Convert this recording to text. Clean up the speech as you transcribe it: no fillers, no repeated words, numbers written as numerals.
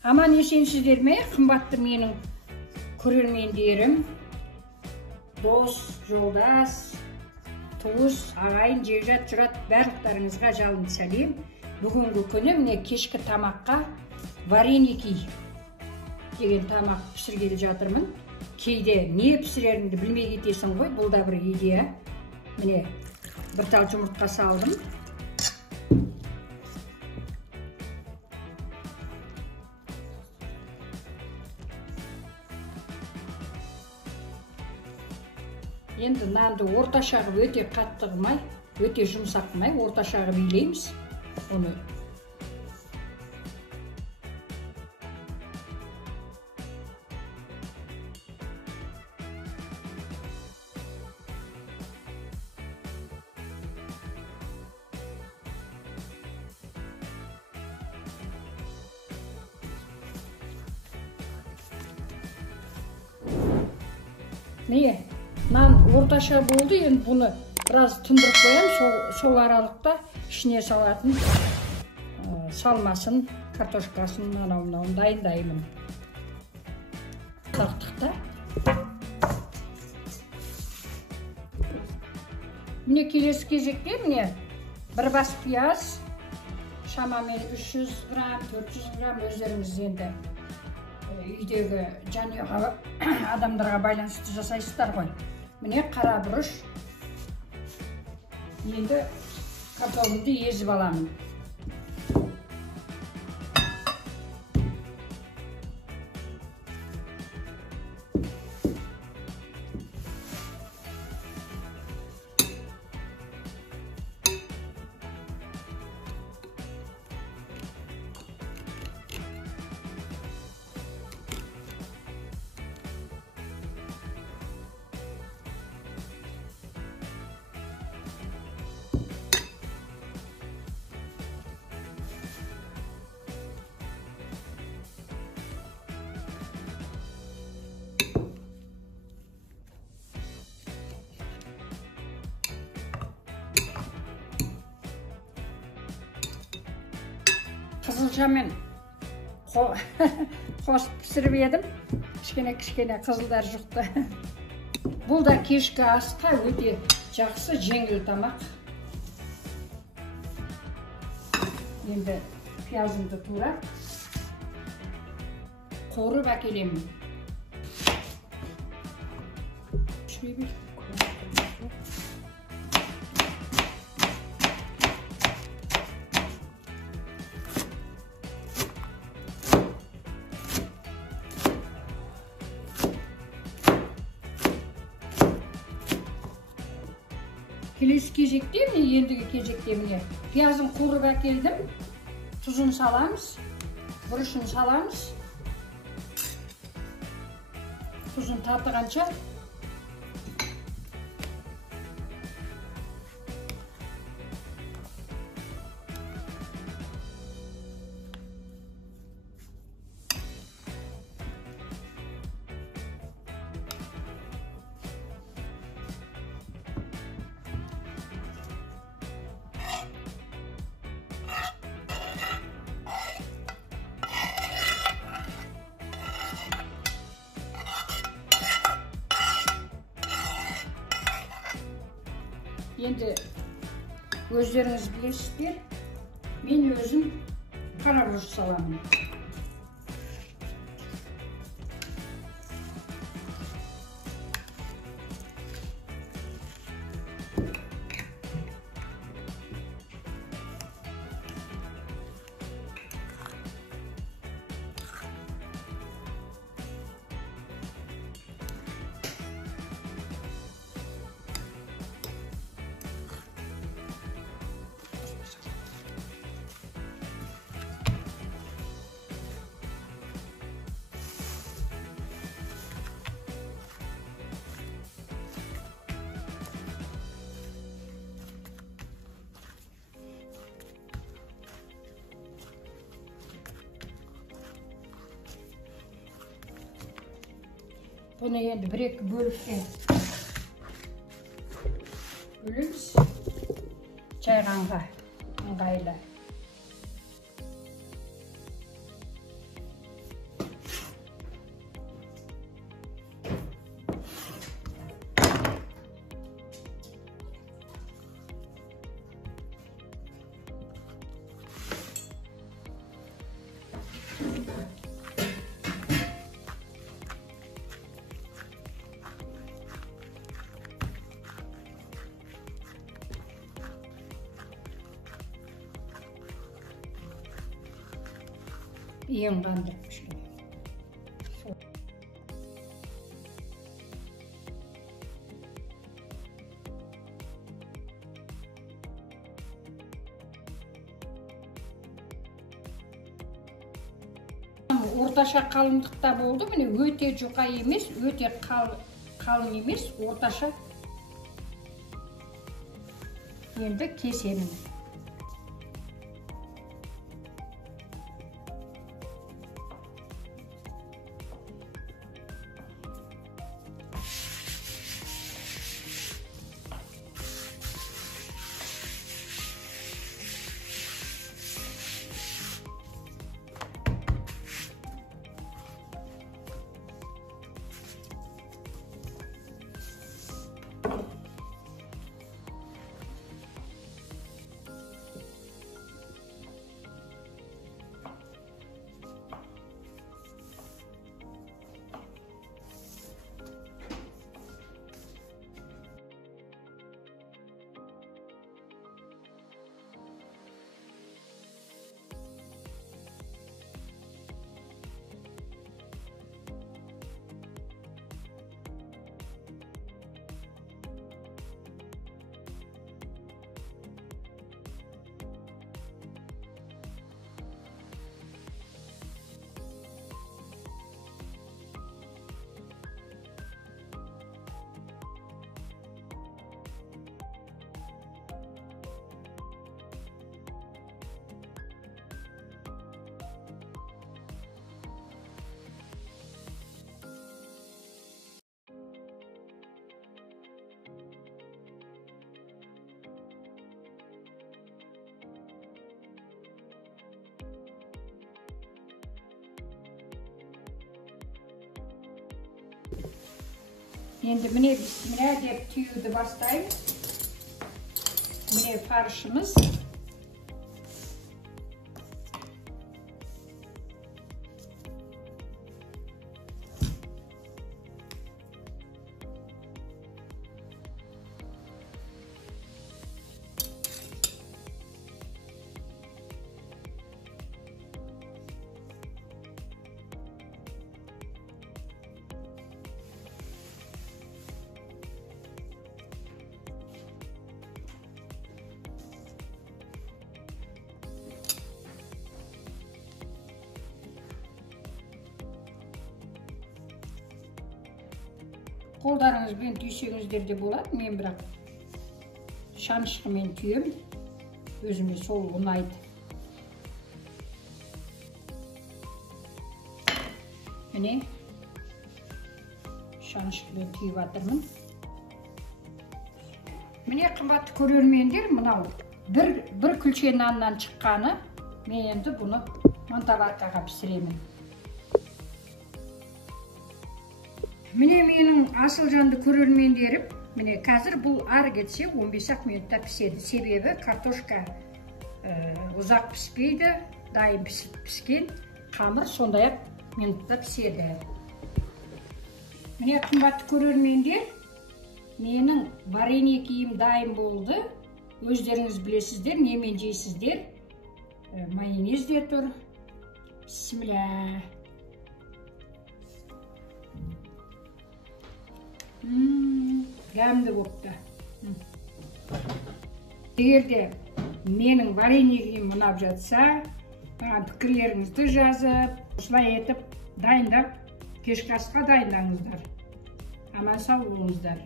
Аман есенсіздер ме, қымбатты менің көрермендерім, дос, жолдас, туыс, ағайын, жекжат, жұрат барлықтарыңызға жалынды сәлем. Бүгінгі күні міне кешкі тамаққа вареники деген тамақ пісіргелі жатырмын. Кейде не пісіреріңді білмей кетесің ғой, бұл да бір идея. Міне бір тал жұмыртқа салдым. Енді нанды орташа қылып, өте қатты қылмай, өте жұмсақ қылмай, орташа қылып илейміз. Оны міне, нан орташа болды, енді бұны біраз тұндырып қоямын, сол аралықта ішіне салатын салмасын, картошкасын, анау-мынауын дайындаймын. Тақтықта. Міне келесі кезекте міне бір бас пияз, шамамен 300 грамм, 400 грамм өздеріңіз енді үйдегі жанұяға адамдарға байланысты жасайсыздар ғой. Міне қара бұрыш. Енді картофелді езіп аламын. Қызылшамен қосып пісіріп едім. Кішкене қызылдар жұқты. Бұл да кешкі асқа өте жақсы, жеңіл тамақ. Енді пиязымды тура қорып әкелемін. Келесі кезекте, ендігі кезекте міне пиязын қуырып әкелдім. Тұзын саламыз, бұрышын саламыз. Тұзын татығанша енді өздеріңіз білесіздер, мен өзім қара бұрыш саламын. Bunu енді бір-екі бөлікке бөлеміз. Жайғанға ыңғайлы. Ең қандырып кішкене. Орташа қалыңдықта болды. Міне өте жұқа емес, өте қалың емес, орташа. Енді кесемін. Енді міне бісміллә деп түйуді бастаймыз. Міне фаршымыз. Қолдарыңызбен түйсеңіздер де болады. Мен бірақ шанышқымен түйем. Өзіме сол ұнайды. Міне шанышқымен түйіп жатырмын. Міне қымбатты көрермендер, мынау бір күлше наннан шыққаны. Мен енді бұны мантаваркаға пісіремін. Міне менің асыл жанды көрермендерім, міне қазір бұл ары кетсе 15 минутта піседі. Себебі картошка ұзақ піспейді, дайын піскен, қамыр сондай-ақ минутта піседі. Міне қымбатты көрермендер, менің варенье киім дайын болды. Өздеріңіз білесіздер, немен жейсіздер. Майонез де тұр. Бісміллә. Дәмді болыпты. Егер де менің варенье киім ұнап жатса, пікірлеріңізді жазып, осылай етіп дайындап, кешкі асқа дайындаңыздар. Аман сау болыңыздар.